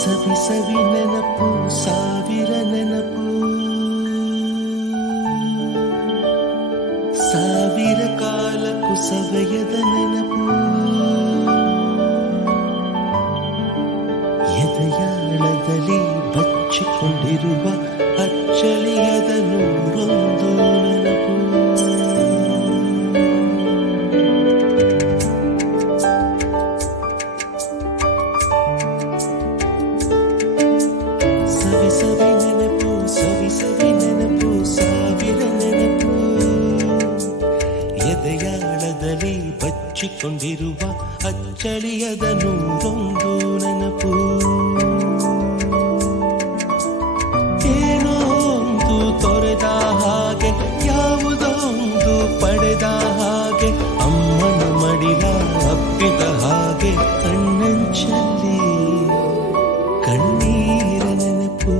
ಸವಿ ಸವಿ ನೆನಪು ಸಾವಿರ ನೆನಪು ಸಾವಿರ ಕಾಲಕ್ಕೂ ಸವೆಯದ ನೆನಪು ಎದೆಯಾಳದಲ್ಲಿ ಬಚ್ಚಿಕೊಂಡಿರುವ ಅಚ್ಚಳಿಯದ ನೂರೊಂದು ನೆನಪು ಸವಿ ಸವಿ ನೆನಪು ಸವಿ ಸವಿ ನೆನಪು ಸಾವಿರ ನೆನಪು ಎದೆಯಾಳದಲ್ಲಿ ಬಚ್ಚಿಕೊಂಡಿರುವ ಅಚ್ಚಳಿಯದ ನೂರೊಂದು ನೆನಪು ಏನೋ ಒಂದು ತೊರೆದ ಹಾಗೆ ಯಾವುದೋ ಒಂದು ಪಡೆದ ಹಾಗೆ ಅಮ್ಮನ ಮಡಿಲ ಅಪ್ಪಿದ ಹಾಗೆ ಕಣ್ಣಂಚಲ್ಲಿ ಕಣ್ಣೀರ ನೆನಪು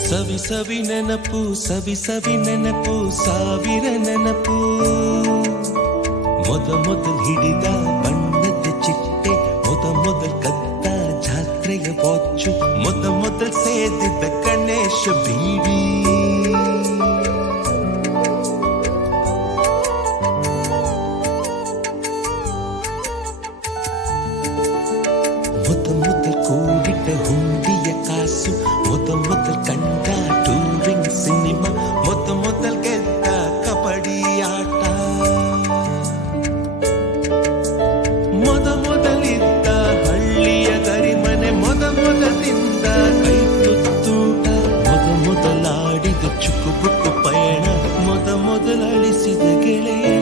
ಸವಿ ಸವಿ ನೆನಪು ಸವಿ ಸವಿ ನೆನಪು ಸಾವಿರ ನೆನಪು ಮೊದಲು ಹಿಡಿದ ಬಣ್ಣದ ಚಿಟ್ಟೆ ಮೊದಲು ಕದ್ದ ಜಾತ್ರೆಯ ವಾಚು ಮೊದಲು ಸೇದಿದ್ದ ಗಣೇಶ ಬೀಡಿ ಮೊದಲು ಕೂಡಿಟ್ಟ ಹುಂಡಿಯ ಕಾಸು ಮೊದಲು ಕಂಡ ಟೂರಿಂಗ್ ಸಿನಿಮಾ ಮೊದಲು ಗೆದ್ದ ಕಬಡ್ಡಿ ಆಟ ಮೊದಲಿದ್ದ ಹಳ್ಳಿಯ ಗರಿಮನೆ ಮೊದಲಿಂದ ಕೈ ತುತ್ತೂಟ ಮೊದಲಾಡಿದ ಚುಕ್ಕುಬುಕ್ಕು ಪಯಣ ಮೊದಲಳಿಸಿದ ಗೆಳೆಯ